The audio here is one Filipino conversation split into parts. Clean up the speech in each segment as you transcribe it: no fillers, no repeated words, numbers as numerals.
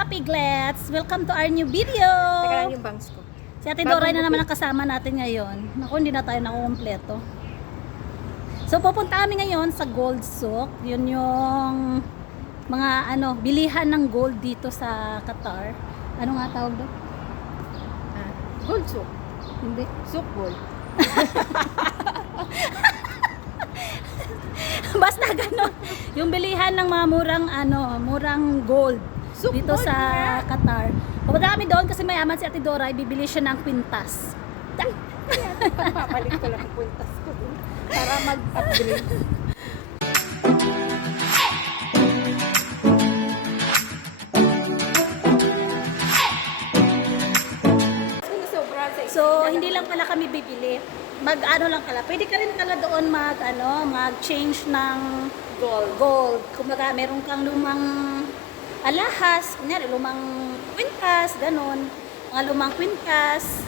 ka-piglets! Welcome to our new video! Teka lang yung bangs ko. Si Ate Doray na naman ang kasama natin ngayon. Naku, hindi na tayo nakukumpleto. So, pupunta kami ngayon sa Gold Souk. Yun yung mga bilihan ng gold dito sa Qatar. Ano nga tawag doon? Gold souk. Hindi. Souk gold. Basta gano'n. Yung bilihan ng mga murang gold Souk dito gold sa nga. Qatar. Pupunta kami doon kasi mayaman si Ate Doray, bibili siya ng kwintas. Papalit ko lang ang kwintas ko dun para mag-upgrade. So, hindi lang pala kami bibili. Mag-ano lang pala. Pwede ka rin pala doon mag-change ng gold. Kumbaga, meron kang lumang alahas, kunyari, lumang kwintas, ganon. Mga lumang kwintas,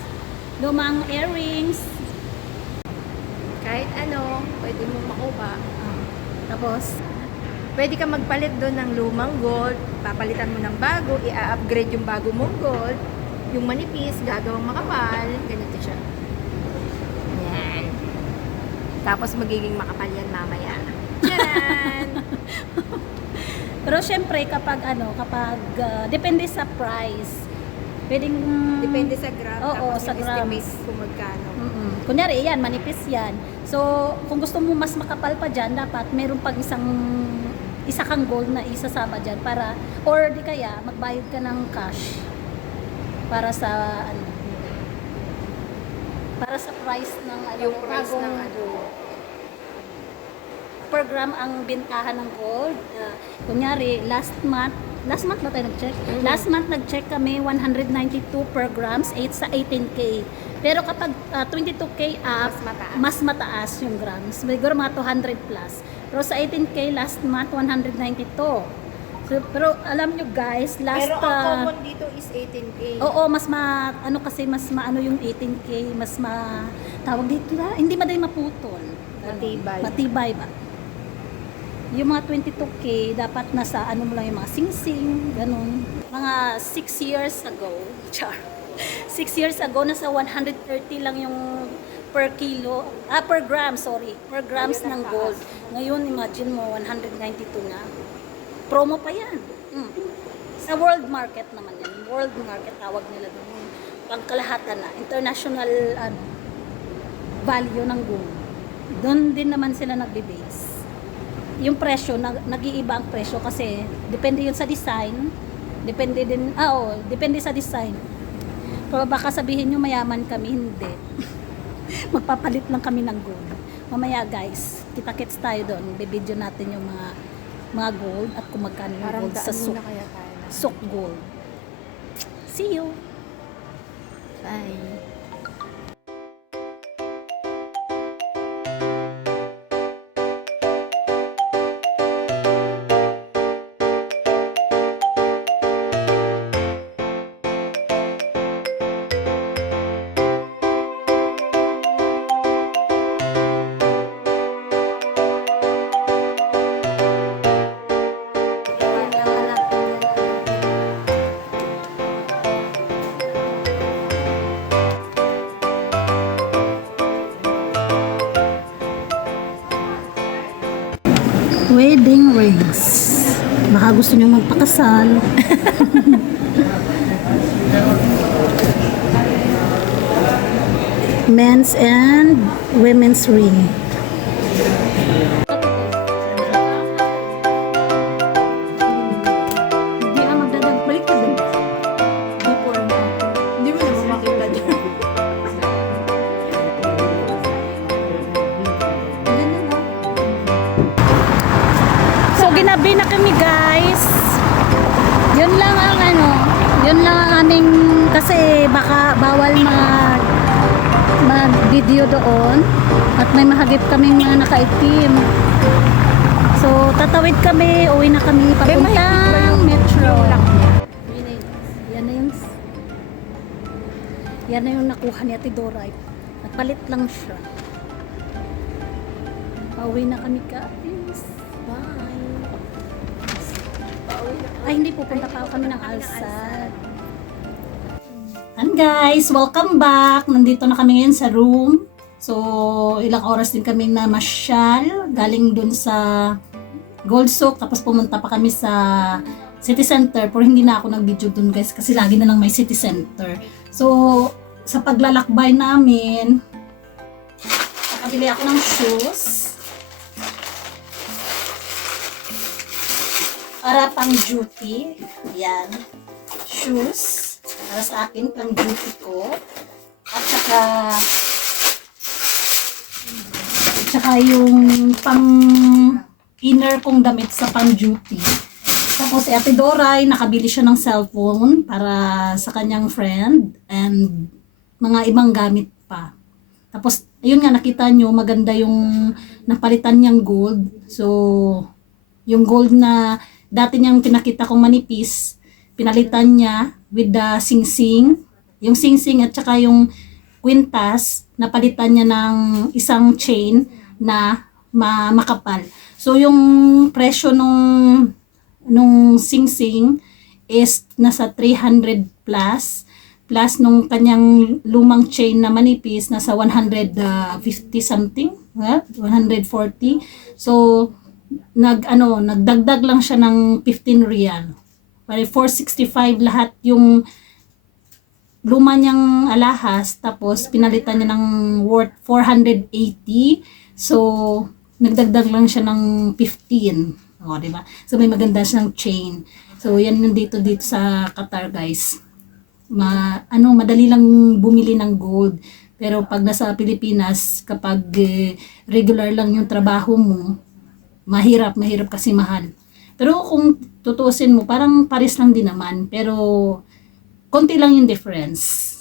lumang earrings. Kahit ano, pwede mo makuha. Tapos, Pwede ka magpalit doon ng lumang gold, papalitan mo ng bago, i-upgrade yung bago mong gold, yung manipis, gagawang makapal, ganito siya. Yan. Tapos magiging makapal yan mamaya. Yan! pero syempre kapag depende sa price. Pwedeng Depende sa gram, Oo, tapos sa yung grams. estimate kung magkano. Kunyari, yan, manipis yan. So, kung gusto mo mas makapal pa dyan, dapat meron pag isa kang gold na isasama dyan para, or di kaya, magbayad ka ng cash para sa, para sa price ng, Yung price bagong ng gold. Per gram ang bintahan ng gold. Kunyari, last month ba tayo nag-check? Last month nag-check kami 192 per grams, 8 sa 18K. Pero kapag 22K up, mas mataas yung grams. Siguro mga 200 plus. Pero sa 18K last month 192. So, pero alam nyo guys, Pero ang common dito is 18K. Oo, mas kasi mas maano yung 18K, mas tawag dito na, hindi madali maputol. Matibay. Matibay ba? Yung mga 22K, dapat nasa mo lang yung mga sing-sing, ganun. Mga 6 years ago, 6 years ago, nasa 130 lang yung per grams ng gold. Ngayon, imagine mo, 192 na. Promo pa yan. Sa world market naman yan. World market, tawag nila doon. Pangkalahatan na. International value ng gold. Doon din naman sila nagbe-base. Yung presyo, nag-iiba ang presyo kasi depende yun sa design. Depende sa design. Pero baka sabihin nyo mayaman kami, hindi. Magpapalit lang kami ng gold. Mamaya guys, kita-kits tayo doon. Bibidyo natin yung mga gold at kung magkano yung gold sa souk. Souk gold. See you! Bye! Wedding rings. Baka gusto nyo magpakasal. Men's and women's ring. Hindi magdadag balik ka din. Before na. Hindi mo naman makita dyan. So ginabi na kami guys. Yun lang ang aming kasi baka bawal mag-video doon at may mahagip kaming mga nakaitim. So tatawid kami, uwi na kami papuntang metro. Yan na yung nakuha ni Ate Doray. Nagpalit lang siya. Pauwi na kami guys. Bye. Pauwi na Ay, hindi, pupunta pa kami ng Alsad. And guys, welcome back. Nandito na kami ngayon sa room. So, ilang oras din kami na masyal. Galing dun sa Gold Souk. Tapos pumunta pa kami sa City Center. Pero hindi na ako nag-video dun guys. Kasi lagi na lang may City Center. So, sa paglalakbay namin, nakabili ako ng shoes. Para pang duty. Yan. Shoes. Para sa akin, pang duty ko. At saka yung pang inner kong damit sa pang duty. Tapos si Ate Doray, nakabili siya ng cellphone para sa kanyang friend and mga ibang gamit pa. Tapos, ayun nga, nakita nyo, maganda yung napalitan niyang gold. So, yung gold na dati niyang pinakita kong manipis, pinalitan niya with the sing-sing. Yung sing-sing at saka yung kwintas, napalitan niya ng isang chain na makapal. So, yung presyo nung sing-sing is nasa 300 plus nung kanyang lumang chain na manipis nasa 150 something, 140. So nagdagdag lang siya ng 15 real. Pare 465 lahat yung luma niyang alahas, tapos pinalitan niya ng worth 480. So nagdagdag lang siya ng 15. O, di ba? So may maganda siyang chain. So yan yung dito sa Qatar, guys. Madali lang bumili ng gold. Pero pag nasa Pilipinas, kapag regular lang yung trabaho mo, mahirap kasi mahal. Pero kung tutuusin mo, parang pares lang din naman. Pero konti lang yung difference.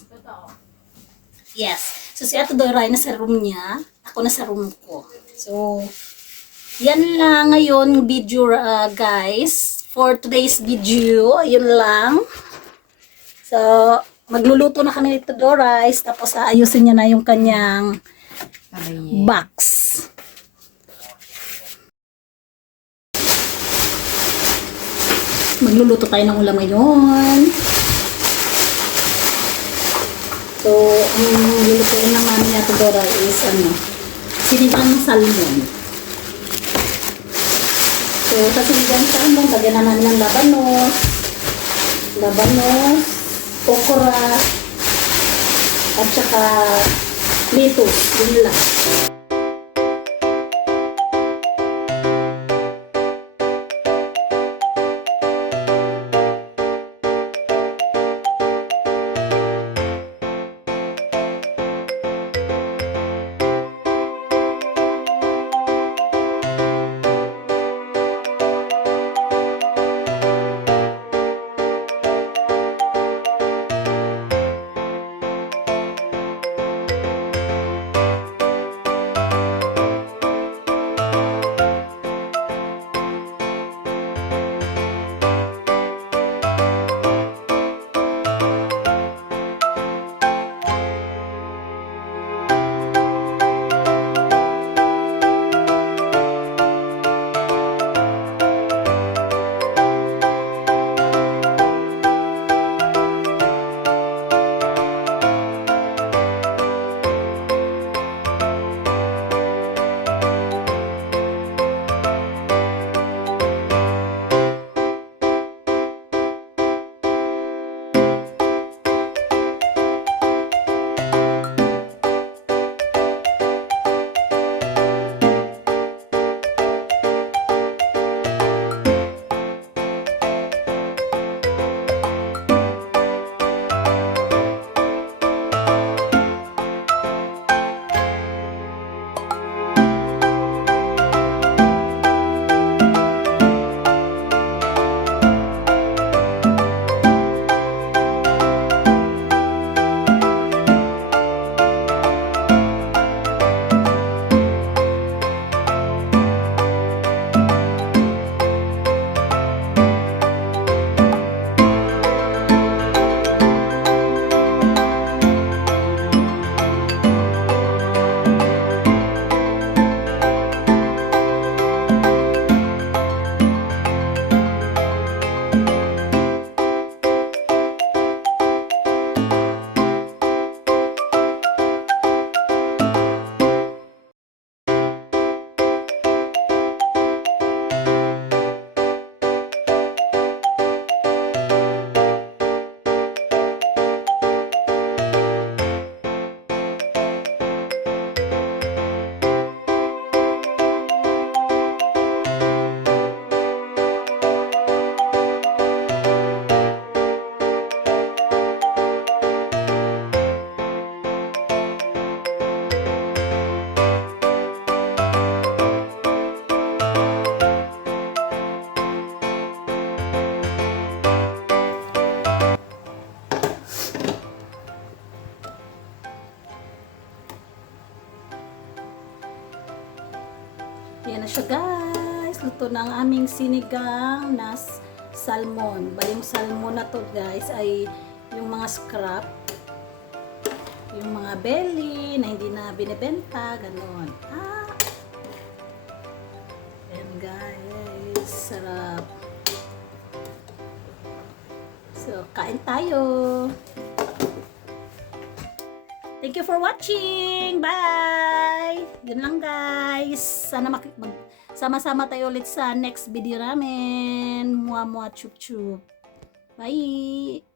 Yes. So si Ate Doray nasa room niya, ako nasa room ko. So yan lang ngayon video, guys. For today's video, yun lang. So, magluluto na kami nito Doray, tapos aayusin niya na yung kanyang box. Magluluto tayo ng ulam ngayon. So, ang lulutuin ng mami natin Doray is sinigang salmon. So, sa sinigang salmon, lagyan na namin ng labanos, okra, at saka lettuce, yun lang. siya guys. Luto na ang aming sinigang na salmon. Bali yung salmon na to guys ay yung mga scrap. Yung mga belly na hindi na binibenta. Ganon. Ayan guys. Sarap. So, kain tayo. Thank you for watching. Bye! Yun lang guys. Sana sama-sama tayo ulit sa next video namin. Mua mua chup chup. Bye!